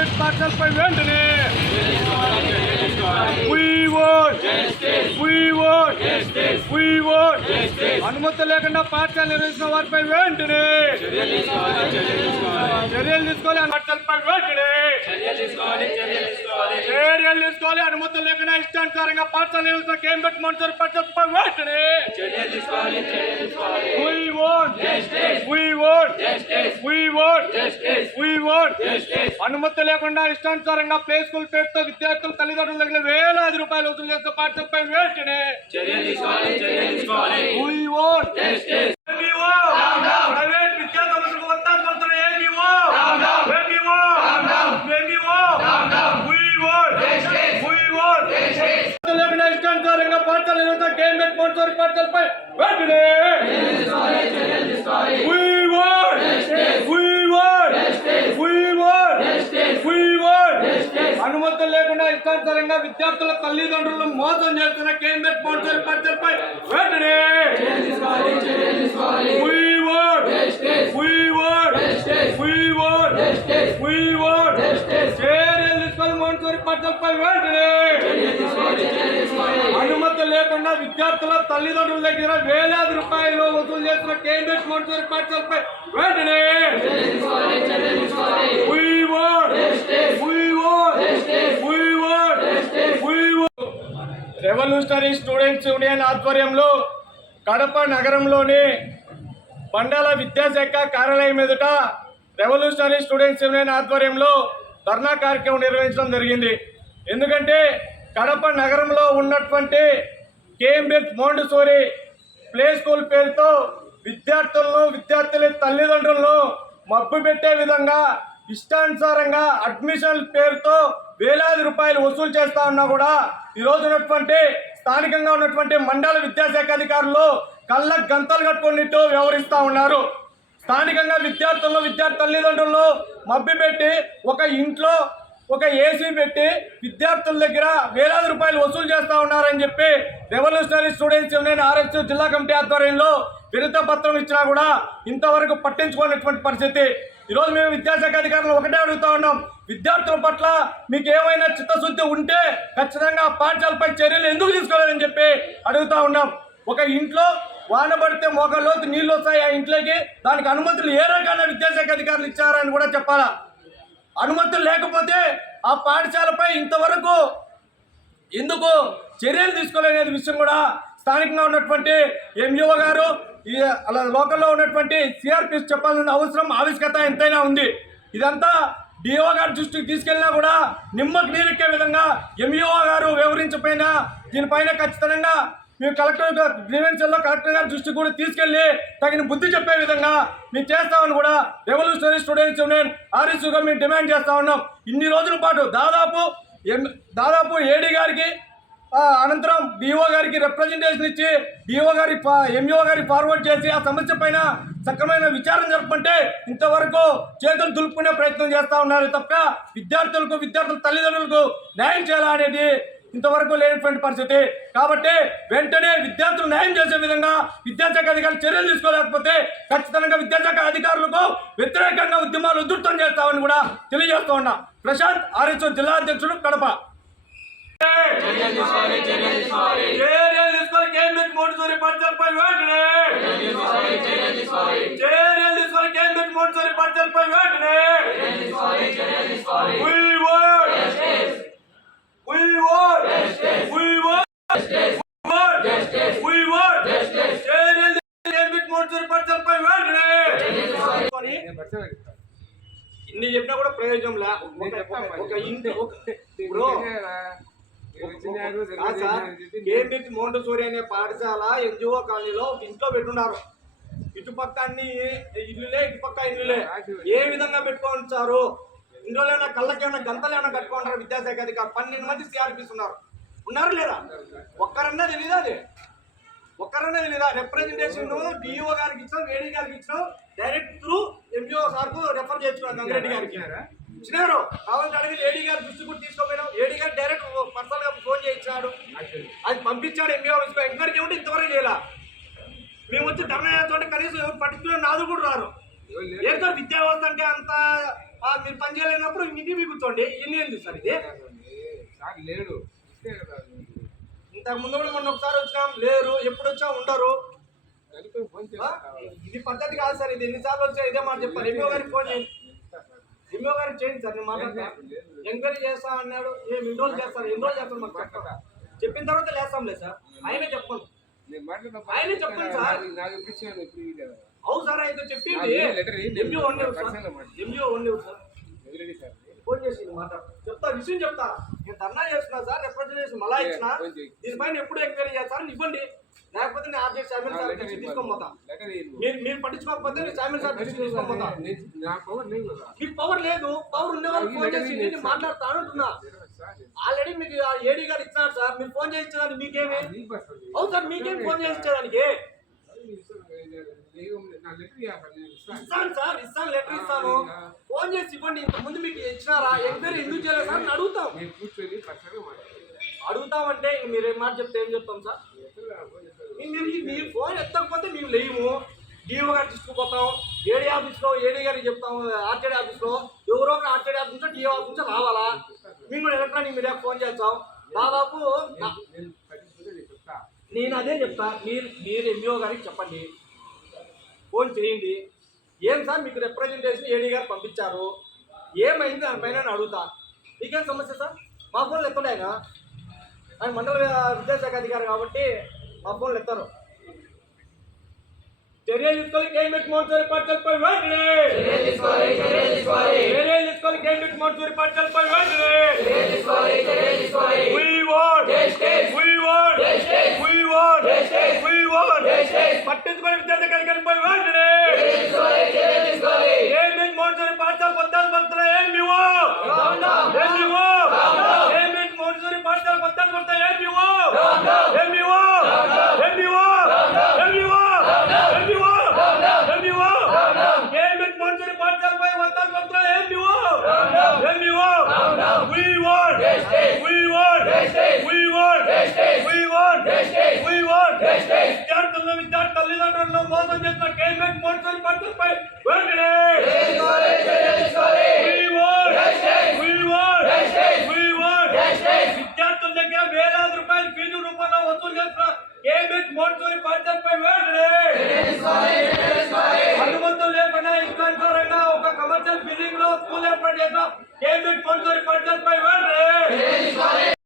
కేంద్రీయ పాఠశాలపై వెంటనే అనుమతి లేకుండా పాఠశాల నిర్వహించిన వారిపై వెంటనే చర్యలు తీసుకోవాలి చర్యలు తీసుకోవాలి అనుమతులు లేకుండా ఇష్టానుసారంగా పాఠశాల వెంటనే want We want అనుమతి లేకుండా ఇష్టానుసారంగా ప్లే స్కూల్ పేరుతో విద్యార్థుల తల్లిదండ్రుల దగ్గర వేలాది రూపాయలు వసూలు చేస్తే పాఠశాలపై వెంటనే. We want ABO. ప్రైవేట్ విద్యా సంస్థలకు ఒత్తాసు పడుతున్న ABO. ABO. ABO. We want. We want. అనుమతి లేకుండా ఇష్టానుసారంగా పాఠశాల నిర్వహించిన కేంద్ర మోటార్ పాఠశాలపై వెంటనే We want. We want. We want. We want. అనుమతులు లేకుండా ఇష్టాంతరంగా విద్యార్థుల తల్లిదండ్రులను మోసం చేస్తున్న కేంద్ర మోటార్ పాఠశాలపై వెంటనే. వెంటనే. అనుమతి లేకుండా విద్యార్థుల తల్లిదండ్రుల దగ్గర వేలాది రూపాయలు వసూలు చేస్తున్న కేంద్రీయ మంత్రి పాఠశాలపై వెంటనే రెవల్యూషనరీ స్టూడెంట్స్ యూనియన్ ఆధ్వర్యంలో కడప నగరంలోని మండల విద్యాశాఖ కార్యాలయం ఎదుట రెవల్యూషనరీ స్టూడెంట్స్ యూనియన్ ఆధ్వర్యంలో ధర్నా కార్యక్రమం నిర్వహించడం జరిగింది. ఎందుకంటే కడప నగరంలో ఉన్నటువంటి కేంబ్రిడ్జ్ మోండసోరి ప్లే స్కూల్ పేరుతో విద్యార్థులను విద్యార్థుల తల్లిదండ్రులను మబ్బు పెట్టే విధంగా ఇష్టానుసారంగా అడ్మిషన్ పేరుతో వేలాది రూపాయలు వసూలు చేస్తా ఉన్నా కూడా ఈరోజు ఉన్నటువంటి స్థానికంగా ఉన్నటువంటి మండల విద్యాశాఖ అధికారులు కళ్ళ గంతలు కట్టుకున్నట్టు వ్యవహరిస్తూ ఉన్నారు. స్థానికంగా విద్యార్థులను విద్యార్థి తల్లిదండ్రులను మబ్బి పెట్టి ఒక ఇంట్లో ఒక ఏసీ పెట్టి విద్యార్థుల దగ్గర వేలాది రూపాయలు వసూలు చేస్తూ ఉన్నారని చెప్పి రెవల్యూషనరీ స్టూడెంట్స్ యూనియన్ ఆర్ఎస్ జిల్లా కమిటీ ఆధ్వర్యంలో విరుద్ధ పత్రం ఇచ్చినా కూడా ఇంతవరకు పట్టించుకోనటువంటి పరిస్థితి. ఈరోజు మేము విద్యాశాఖ అధికారులు ఒకటే అడుగుతా ఉన్నాం. విద్యార్థుల పట్ల మీకు ఏమైనా చిత్తశుద్ధి ఉంటే ఖచ్చితంగా పాఠశాలపై చర్యలు ఎందుకు తీసుకోలేదని చెప్పి అడుగుతా ఉన్నాం. ఒక ఇంట్లో వాన పడితే మోకాల్లోతు నీళ్ళు వస్తాయి ఆ ఇంట్లోకి. దానికి అనుమతులు ఏ రకమైన విద్యాశాఖ అధికారులు ఇచ్చారని కూడా చెప్పాలా? అనుమతులు లేకపోతే ఆ పాఠశాలపై ఇంతవరకు ఎందుకు చర్యలు తీసుకోలేని విషయం కూడా స్థానికంగా ఉన్నటువంటి ఎంఈఓ గారు అలా లోకల్లో ఉన్నటువంటి సిఆర్పిఎస్ చెప్పాల్సిన అవసరం ఆవశ్యకత ఎంతైనా ఉంది. ఇదంతా డిఓ గారి దృష్టికి తీసుకెళ్ళినా కూడా నిమ్మకు నీరెక్కే విధంగా ఎంఈఓ గారు వివరించపోయినా దీనిపైన ఖచ్చితంగా మేము కలెక్టర్ గ్రీవెన్సీల్లో కలెక్టర్ గారి దృష్టికి కూడా తీసుకెళ్ళి తగిన బుద్ధి చెప్పే విధంగా మేము చేస్తామని కూడా రెవల్యూషనరీ స్టూడెంట్స్ యూనియన్ ఆర్ఎస్యూగా మేము డిమాండ్ చేస్తా ఉన్నాం. ఇన్ని రోజుల పాటు దాదాపు దాదాపు ఏడీ గారికి అనంతరం డిఓ గారికి రిప్రజెంటేషన్ ఇచ్చి డిఓ గారి ఎంఈఓ గారికి ఫార్వర్డ్ చేసి ఆ సమస్య పైన సక్రమైన విచారణ జరపంటే ఇంతవరకు చేతులు దులుపుకునే ప్రయత్నం చేస్తూ ఉన్నారు తప్ప విద్యార్థులకు విద్యార్థుల తల్లిదండ్రులకు న్యాయం చేయాలనేది ఇంతవరకు లేనటువంటి పరిస్థితి. కాబట్టి వెంటనే విద్యార్థులు న్యాయం చేసే విధంగా విద్యాశాఖ అధికారులు చర్యలు తీసుకోలేకపోతే ఖచ్చితంగా విద్యాశాఖ అధికారులకు వ్యతిరేకంగా ఉద్యమాలు ఉధృతం చేస్తామని కూడా తెలియజేస్తా ఉన్నా. ప్రశాంత్ ఆర్ఎస్ఓ జిల్లా అధ్యక్షుడు కడప. వెంటనే చర్యలు తీసుకోవాలి కేంద్రీయ మోటార్ పట్టాలపై వెంటనే We want We want We want We want చర్యలు కేంద్రీయ మోటార్ పట్టాలపై వెంటనే ఇన్ని చెప్పినా కూడా ప్రయోజనం లే. ఒక- ఇంటి కేంబ్రిడ్జ్ మోంటసోరి అనే పాఠశాల ఎన్జిఓ కాలనీలో ఇంట్లో పెట్టున్నారు. ఇటుపక్క అన్ని ఇల్లులే ఇటుపక్క ఇల్లులే. ఏ విధంగా పెట్టుకుంటారు ఇంట్లో ఏమైనా కళ్ళకి ఏమైనా గంతలు ఏమైనా కట్టుకుంటారు విద్యాశాఖ అధికారులు? పన్నెండు మంది సిఆర్పిస్ ఉన్నారు. ఉన్నారు లేదా? ఒక్కరన్నా తెలియదా అది? ఒక్కరన్నా తెలీదా రిప్రజెంటేషన్ డిఓ గారికి ఇచ్చాం ఏడీ గారికి ఇచ్చాం డైరెక్ట్ త్రూ ఎంఈఓ సార్కు రెఫర్ చేసుకున్నాం గంగిరెడ్డి గారికి. ఇచ్చినారు. కావాలంటే అడిగి ఏడీ గారి దృష్టి కూడా తీసుకోపోయినాం. ఏడీ గారు డైరెక్ట్ పర్సనల్గా ఫోన్ చేయించాడు అది పంపించాడు ఆఫీస్కి ఎంక్వైరీ చేయమంటే ఇంతవరకు చేయాల? మేము వచ్చి ధర్నా చేస్తుంటే కనీసం పర్టికులర్ నాదు కూడా రారు. ఏదో విద్యా వ్యవస్థ అంటే అంత మీరు పని చేయలేనప్పుడు ఇంటికి మీకు కూర్చోండి. ఇన్ని ఎందుకు సార్ ఇది? సార్ లేడు. ఇస్తే కదా మీకు. ఇంతకు ముందు కూడా మొన్న ఒకసారి వచ్చినాం లేరు ఎప్పుడు వచ్చా ఉండరు. ఇది పద్ధతి కాదు సార్ ఇది ఎన్నిసార్లు వచ్చా ఇదే మాట చెప్పారు. ఎంఓ గారికి ఫోన్ చేయండి. ఎంఓ గారికి చేయండి సార్ నేను మాట్లాడతా. ఎంక్వైరీ చేస్తా అన్నాడు ఏం ఎన్ని రోజులు చేస్తారు ఎన్ని రోజులు చేస్తారు మాకు చెప్పండి. చెప్పిన తర్వాత లేస్తాంలే సార్ ఆయనే చెప్పండి. ఆయనే చెప్పండి సార్. అవును సార్ అయితే చెప్పింది? ఎంజిఓ వన్ సార్. వన్ ఎదురెడీ సార్. ఫోన్ చేసి మాట్లాడు. చెప్తా విషయం చెప్తా. నేను ధర్నా చేస్తున్నా సార్ రిప్రజెంటేషన్ మళ్ళా ఇచ్చిన. దీనిపైన ఎప్పుడు ఎంక్వైరీ చేస్తారని ఇవ్వండి. లేకపోతే నేను ఆర్జే శామ్యుల్ సార్ లెటర్ దృష్టికి తీసుకొని పోతా. లెటర్ ఇవ్వు. మీరు మీరు పట్టించుకోకపోతే నేను శామ్యుల్ సార్ దృష్టికి తీసుకొని పోతా. నేను- నా పవర్ లేదు కదా. మీకు పవర్ లేదు. పవర్ ఉండే వాళ్ళు ఫోన్ చేసి నేను మాట్లాడతాను అంటున్నా. ఆల్రెడీ మీకు ఏడీ గారు ఇచ్చినారు సార్. మీరు ఫోన్ చేయించడానికి మీకేమి. అవును సార్ మీకేం ఫోన్ చేయించడానికి. ఇస్తాను. సార్. ఇస్తాను. లెటర్ ఇస్తాను. ఫోన్ చేసి ఇవ్వండి ఇంత ముందు మీకు ఇచ్చినారా? ఎంక్వైరీ ఎందుకు చేయలేదు సార్? అని అడుగుతాం. నేను కూర్చొని అడుగుతామంటే మీరు ఏం మాట చెప్తే ఏం చెప్తాం సార్? మీరు మీరు ఫోన్ ఎత్తకపోతే మేము లేము. డిఓ గారికి తీసుకుపోతాం ఏడీ ఆఫీస్లో ఏడీ గారికి చెప్తాం ఆర్టీడీ ఆఫీస్లో. ఎవరో ఒక ఆర్టీడీ ఆఫీస్ నుంచి డిఓ ఆఫీస్ నుంచి రావాలా? మేము కూడా ఎలక్ట్రానిక్ మీడియా ఫోన్ చేస్తాం. దాదాపు నేను అదే చెప్తా. మీరు మీరు ఎంఈఓ గారికి చెప్పండి. ఫోన్ చేయండి. ఏం సార్ మీకు రిప్రజెంటేషన్ ఏడీ గారు పంపించారు? ఏమైంది దానిపైన అడుగుతా. మీకేం సమస్య సార్? మా ఫోన్లు ఎత్తలేగా ఆయన మండల విద్యాశాఖ అధికారి కాబట్టి మా ఫోన్లు ఎత్తారు. చర్య తీసుకొని కేంద్ర మోర్చోరి పాఠశాలపై వెంటనే! చర్య తీసుకొని కేంద్ర మోర్చోరి పాఠశాలపై వెంటనే! We want! We want! We want! We want! పట్టించుకొని విద్యార్థి కలిగిన వెంటనే! పాఠశాలపై పద్నాలుగు పడుతున్నా ఏమి ఇవ్వు ఏమి ఇవ్వు We want We want We want We want We want విద్యార్థులను విద్యార్థి తల్లిదండ్రులను మోసం చేసిన కేంద్ర మోర్చోరి పాఠశాలపై స్కూల్ ఏర్పాటు చేసిన కేబినెట్ మోర్చోరి